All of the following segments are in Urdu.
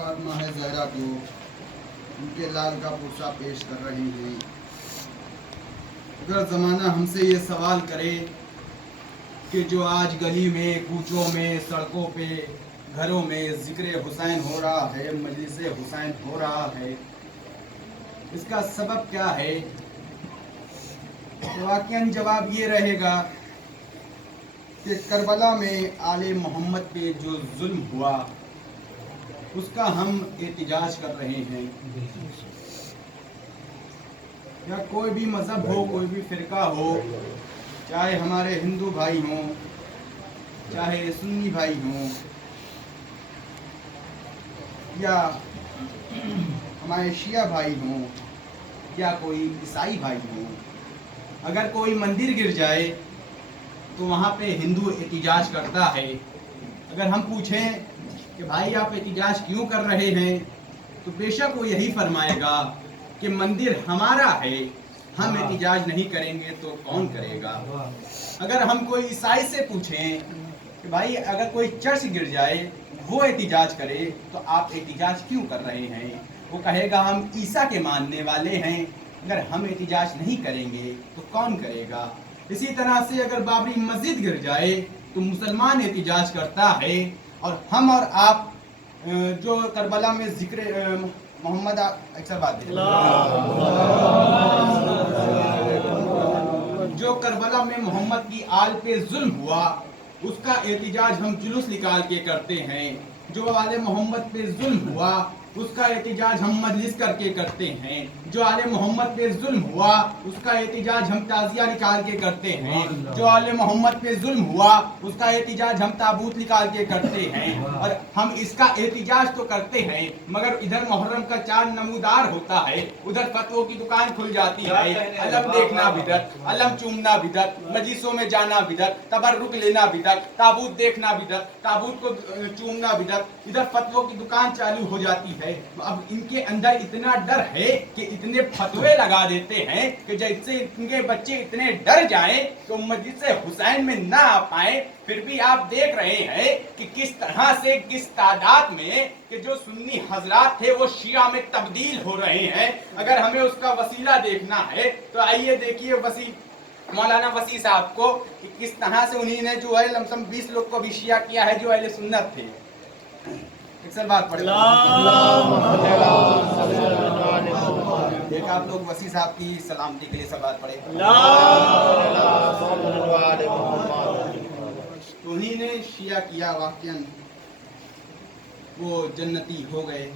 فاطمہ ہے زہرا کو ان کے لال کا پرسہ پیش کر رہی ہیں۔ اگر زمانہ ہم سے یہ سوال کرے کہ جو آج گلی میں کوچوں میں سڑکوں پہ گھروں میں ذکر حسین ہو رہا ہے، مجلس حسین ہو رہا ہے، اس کا سبب کیا ہے، تو واقعاً جواب یہ رہے گا کہ کربلا میں آل محمد پہ جو ظلم ہوا اس کا ہم احتجاج کر رہے ہیں۔ یا کوئی بھی مذہب ہو، کوئی بھی فرقہ ہو، چاہے ہمارے ہندو بھائی ہوں، چاہے سنی بھائی ہوں، یا ہمارے شیعہ بھائی ہوں، یا کوئی عیسائی بھائی ہوں، اگر کوئی مندر گر جائے تو وہاں پہ ہندو احتجاج کرتا ہے۔ اگر ہم پوچھیں کہ بھائی آپ احتجاج کیوں کر رہے ہیں، تو بے شک وہ یہی فرمائے گا کہ مندر ہمارا ہے، ہم احتجاج نہیں کریں گے تو کون کرے گا۔ اگر ہم کوئی عیسائی سے پوچھیں کہ بھائی اگر کوئی چرچ گر جائے وہ احتجاج کرے تو آپ احتجاج کیوں کر رہے ہیں، وہ کہے گا ہم عیسیٰ کے ماننے والے ہیں، اگر ہم احتجاج نہیں کریں گے تو کون کرے گا۔ اسی طرح سے اگر بابری مسجد گر جائے تو مسلمان احتجاج کرتا ہے، اور ہم اور آپ جو کربلا میں ذکر محمد جو کربلا میں محمد کی آل پہ ظلم ہوا اس کا احتجاج ہم جلوس نکال کے کرتے ہیں۔ جو آل محمد پہ ظلم ہوا اس کا احتجاج ہم مجلس کر کے کرتے ہیں۔ جو آل محمد پہ ظلم ہوا اس کا احتجاج ہم تعزیہ نکال کے کرتے ہیں۔ جو آل محمد پہ ظلم ہوا اس کا احتجاج ہم تابوت نکال کے کرتے ہیں۔ اور ہم اس کا احتجاج تو کرتے ہیں مگر ادھر محرم کا چاند نمودار ہوتا ہے، ادھر فتووں کی دکان کھل جاتی ہے، علم دیکھنا بدعت، علم چومنا بدعت، مجلسوں میں جانا بدعت، تبرک لینا بدعت، تابوت دیکھنا بدعت، تابوت کو چومنا بدعت، ادھر فتووں کی دکان چالو ہو جاتی ہے۔ اب ان کے اندر اتنا ڈر ہے کہ اتنے فتوے لگا دیتے ہیں کہ جیسے ان کے بچے اتنے ڈر جائیں تو مجلس حسین میں نہ آ پائیں۔ پھر بھی آپ دیکھ رہے ہیں کہ کس طرح سے کس تعداد میں کہ جو سنی حضرات تھے وہ شیعہ میں تبدیل ہو رہے ہیں۔ اگر ہمیں اس کا وسیلہ دیکھنا ہے تو آئیے دیکھیے مولانا وسیع صاحب کو کہ کس طرح سے انہی نے جو ہے لمسم 20 لوگ کو بھی شیعہ کیا ہے جو اہل سنت تھے۔ اکثر بات پڑھے ایک آپ لوگ وسیع صاحب کی سلامتی کے لیے سب بات پڑھے۔ تو انہی نے شیعہ کیا، واقعاً وہ جنتی ہو گئے۔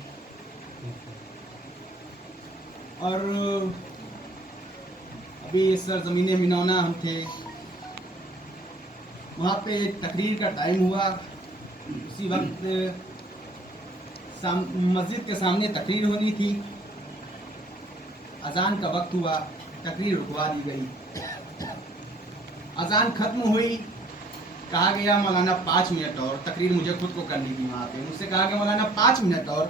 اور ابھی سرزمین منونا ہم تھے، وہاں پہ تقریر کا ٹائم ہوا، اسی وقت مسجد کے سامنے تقریر ہونی تھی، اذان کا وقت ہوا، تقریر رکوا دی گئی۔ اذان ختم ہوئی، کہا گیا مولانا 5 منٹ اور، تقریر مجھے خود کو کرنی تھی وہاں پہ، مجھ سے کہا گیا مولانا 5 منٹ اور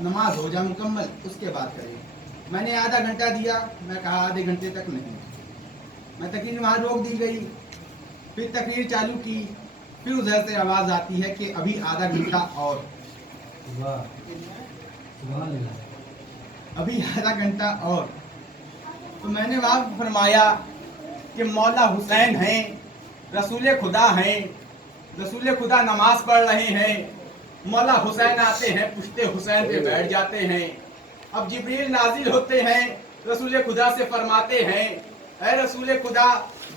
نماز ہو جائے مکمل اس کے بعد کریں۔ میں نے آدھا گھنٹہ دیا، میں کہا آدھے گھنٹے تک نہیں، میں تقریر وہاں روک دی گئی۔ پھر تقریر چالو کی، پھر ادھر سے آواز آتی ہے کہ ابھی آدھا گھنٹہ اور، ابھی آدھا گھنٹہ اور۔ تو میں نے وہاں فرمایا کہ مولا حسین ہیں، رسول خدا ہیں، رسول خدا نماز پڑھ رہے ہیں، مولا حسین آتے ہیں پشتے حسین پہ بیٹھ جاتے ہیں۔ اب جبریل نازل ہوتے ہیں، رسول خدا سے فرماتے ہیں اے رسول خدا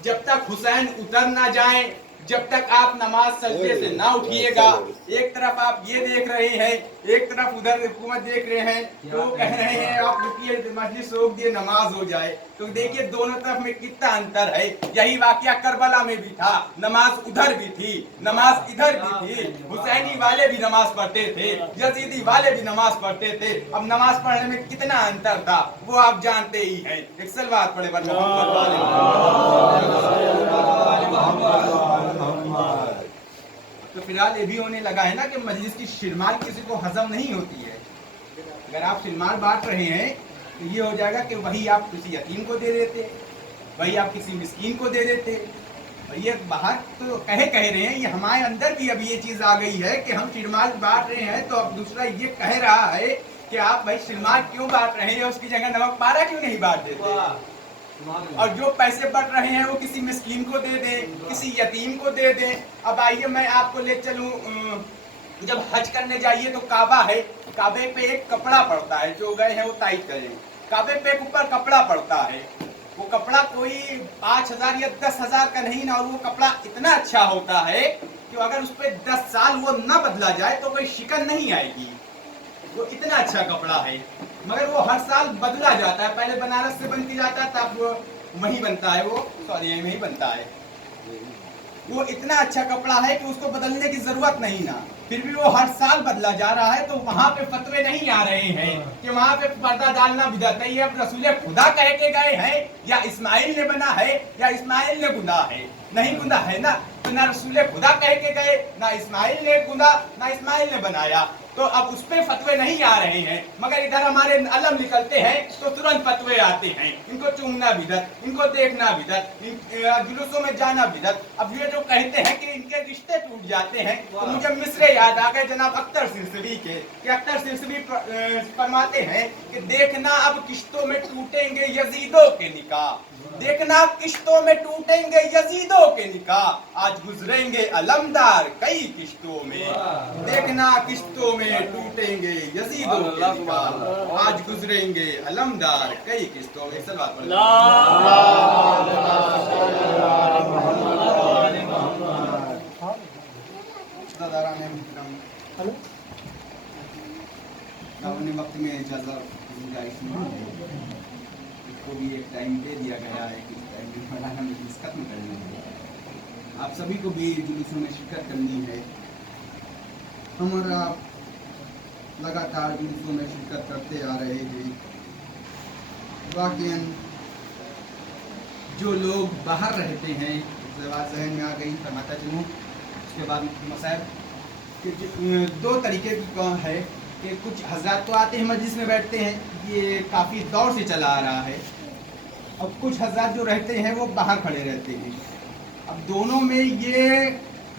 جب تک حسین اتر نہ جائیں، جب تک آپ نماز سجدے سے نہ اٹھیے گا۔ ایک طرف آپ یہ دیکھ رہے ہیں، ایک طرف ادھر حکومت دیکھ رہے ہیں، تو وہ کہہ رہے ہیں آپ رکیے مجلس روک دیے نماز ہو جائے۔ تو دیکھیے دونوں طرف میں کتنا انتر ہے۔ یہی واقعہ کربلا میں بھی تھا، نماز ادھر بھی تھی، نماز ادھر بھی تھی، حسینی والے بھی نماز پڑھتے تھے، یزیدی والے بھی نماز پڑھتے تھے۔ اب نماز پڑھنے میں کتنا انتر تھا وہ آپ جانتے ہی ہیں۔ ایک سلوات پڑھے بن تو فی الحال یہ بھی ہونے لگا ہے نا کہ مجلس کی شرمال کسی کو ہضم نہیں ہوتی ہے۔ اگر آپ شرمال بانٹ رہے ہیں تو یہ ہو جائے گا کہ وہی آپ کسی یتیم کو دے دیتے، وہی آپ کسی مسکین کو دے دیتے، اور یہ باہر تو کہہ رہے ہیں، یہ ہمارے اندر بھی اب یہ چیز آ گئی ہے کہ ہم شرمال بانٹ رہے ہیں، تو اب دوسرا یہ کہہ رہا ہے کہ آپ بھائی شرمال کیوں بانٹ رہے ہیں، اس کی جگہ نمک پارا کیوں نہیں بانٹ دیتے؟ اور جو پیسے بٹ رہے ہیں وہ کسی مسکین کو دے دیں، کسی یتیم کو دے دیں۔ اب آئیے میں آپ کو لے چلوں، جب حج کرنے جائیے تو کعبہ ہے، کعبے پہ ایک کپڑا پڑتا ہے، جو گئے ہیں وہ تائید کریں، کعبے پہ اوپر کپڑا پڑتا ہے، وہ کپڑا کوئی 5,000 یا 10,000 کا نہیں نا، اور وہ کپڑا اتنا اچھا ہوتا ہے کہ اگر اس پہ 10 سال وہ نہ بدلا جائے تو کوئی شکن نہیں آئے گی، وہ اتنا اچھا کپڑا ہے، مگر وہ ہر سال بدلا جاتا ہے، پہلے بنارس سے بن کے جاتا ہے، تب وہ وہیں بنتا ہے، وہ سوری میں ہی بنتا ہے، وہ اتنا اچھا کپڑا ہے کہ اس کو بدلنے کی ضرورت نہیں نا، پھر بھی وہ ہر سال بدلا جا رہا ہے، تو وہاں پہ فتوے نہیں آ رہے ہیں کہ وہاں پہ پردہ ڈالنا بدعت نہیں ہے، اب رسول خدا کہہ کے گئے ہیں یا اسماعیل نے بنا ہے یا اسماعیل نے گناہ ہے، نہیں گناہ ہے نا، تو نہ رسول خدا کہہ کے گئے، نہ اسماعیل نے گناہ، نہ اسماعیل نے بنایا، تو اب اس پہ فتوے نہیں آ رہے ہیں، مگر ادھر ہمارے علم نکلتے ہیں تو ترنت فتوے آتے ہیں، ان کو چومنا بدعت، ان کو دیکھنا بدعت، جلوسوں میں جانا بدعت۔ اب یہ جو کہتے ہیں کہ ان کے رشتے ٹوٹ جاتے ہیں، تو مجھے مصرے یاد آ گئے جناب اختر سرسوی کے، کہ اختر سرسوی فرماتے ہیں کہ دیکھنا اب کشتوں میں ٹوٹیں گے یزیدوں کے نکاح، دیکھنا کشتوں میں ٹوٹیں گے یزیدوں کے نکاح، آج گزریں گے علمدار کئی کشتوں میں، دیکھنا کشتوں میں ٹوٹیں گے یزیدوں کے نکاح، آج گزریں گے علمدار کئی کشتوں میں۔ صلوات پڑھیں۔ وقت میں اجازت گنجائش نہیں ہے، اس کو بھی ایک ٹائم دے دیا گیا ہے کہ اس ٹائم میں مولانا مجلس ختم کرنی ہے، آپ سبھی کو بھی جلوسوں میں شرکت کرنی ہے، ہم اور آپ لگاتار جلوسوں میں شرکت کرتے آ رہے ہیں، واقعاً جو لوگ باہر رہتے ہیں، اس بات ذہن میں آ گئی فرماتا چلوں، اس کے بعد مسائل کہ دو طریقے کی کام ہے کہ کچھ حضرات تو آتے ہیں مجلس میں بیٹھتے ہیں، یہ کافی دور سے چلا آ رہا ہے، اور کچھ حضرات جو رہتے ہیں وہ باہر کھڑے رہتے ہیں، اب دونوں میں یہ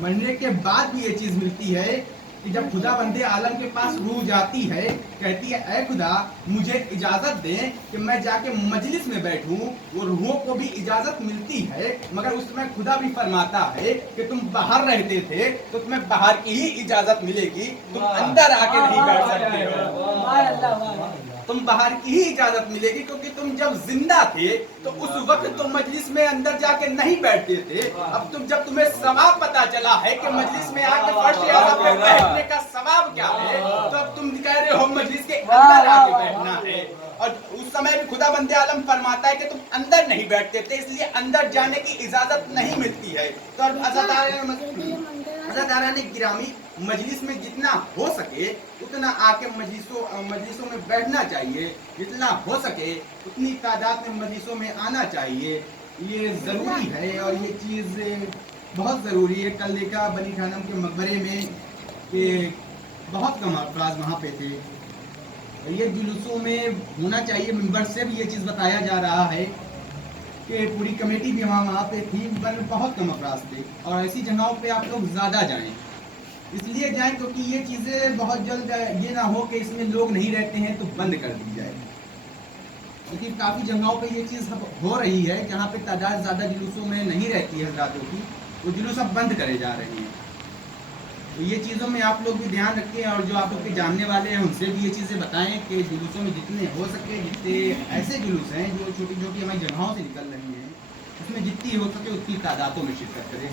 مرنے کے بعد بھی یہ چیز ملتی ہے کہ جب خدا بندے عالم کے پاس روح جاتی ہے، کہتی ہے اے خدا مجھے اجازت دیں کہ میں جا کے مجلس میں بیٹھوں، وہ روحوں کو بھی اجازت ملتی ہے، مگر اس میں خدا بھی فرماتا ہے کہ تم باہر رہتے تھے تو تمہیں باہر کی ہی اجازت ملے گی، تم اندر آ کے نہیں بیٹھ سکتے ہو، تم باہر کی ہی اجازت ملے گی، کیونکہ تم جب زندہ تھے تو اس وقت تم مجلس میں اندر جا کے نہیں بیٹھتے تھے، اب جب تمہیں ثواب پتا چلا ہے کہ مجلس میں آ کے فرش اعظم پہ بیٹھنے کا ثواب کیا ہے، تو اب تم کہہ رہے ہو مجلس کے اندر آ کے بیٹھنا ہے، اور اس سمے بھی خدا بندے عالم فرماتا ہے کہ تم اندر نہیں بیٹھتے تھے، اس لیے اندر جانے کی اجازت نہیں ملتی ہے، تو عزاداران گرامی مجلس میں جتنا ہو سکے اتنا آ کے مجلسوں میں بیٹھنا چاہیے، جتنا ہو سکے اتنی تعداد میں مجلسوں میں آنا چاہیے، یہ ضروری ہے، اور یہ چیز بہت ضروری ہے۔ کل دیکھا بنی خانم کے مقبرے میں کہ بہت کم افراد وہاں پہ تھے، یہ جلوسوں میں ہونا چاہیے، ممبر سے بھی یہ چیز بتایا جا رہا ہے کہ پوری کمیٹی بھی وہاں پہ تھی، مگر بہت کم افراد تھے، اور ایسی جگہوں پہ آپ لوگ زیادہ جائیں، اس لیے جائیں کیونکہ یہ چیزیں بہت جلد یہ نہ ہو کہ اس میں لوگ نہیں رہتے ہیں تو بند کر دی جائے، لیکن کافی جگہوں پہ یہ چیز ہو رہی ہے جہاں پہ تعداد زیادہ جلوسوں میں نہیں رہتی ہے حضراتوں کی، وہ جلوس اب بند کرے جا رہے ہیں، تو یہ چیزوں میں آپ لوگ بھی دھیان رکھیں، اور جو آپ لوگ کے جاننے والے ہیں ان سے بھی یہ چیزیں بتائیں کہ جلوسوں میں جتنے ہو سکے، جتنے ایسے جلوس ہیں جو چھوٹی چھوٹی ہماری جگہوں سے نکل رہی ہیں، اس میں جتنی ہو سکے اتنی تعدادوں میں شرکت کریں۔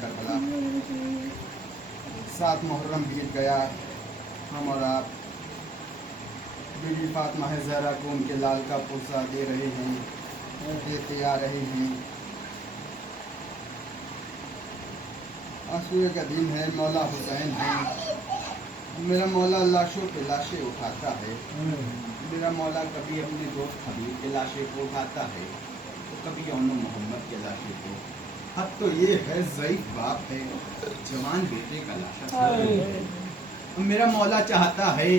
کربلا 7 محرم بیت گیا، ہم اور آپ بی بی فاطمہ زہرا کو ان کے لال کا پرزہ دے رہے ہیں، دیتے آ رہے ہیں، عاشور کا دن ہے، مولا حسین ہے، میرا مولا لاشوں پہ لاشیں اٹھاتا ہے، میرا مولا کبھی اپنے دوست حبیب کے لاشیں کو اٹھاتا ہے تو کبھی یون محمد کے لاشیں کو، حد تو یہ ہے ضعیف باپ ہے، جوان بیٹے کا لاشا، میرا مولا چاہتا ہے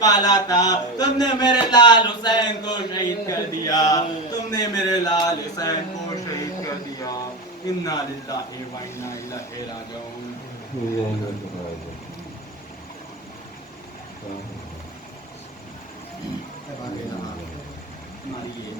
پالا تھا، تم نے میرے لال حسین کو شہید کر دیا، تم نے میرے لال حسین کو شہید کر دیا۔ انا للہ و انا الیہ راجعون۔ ہماری یہ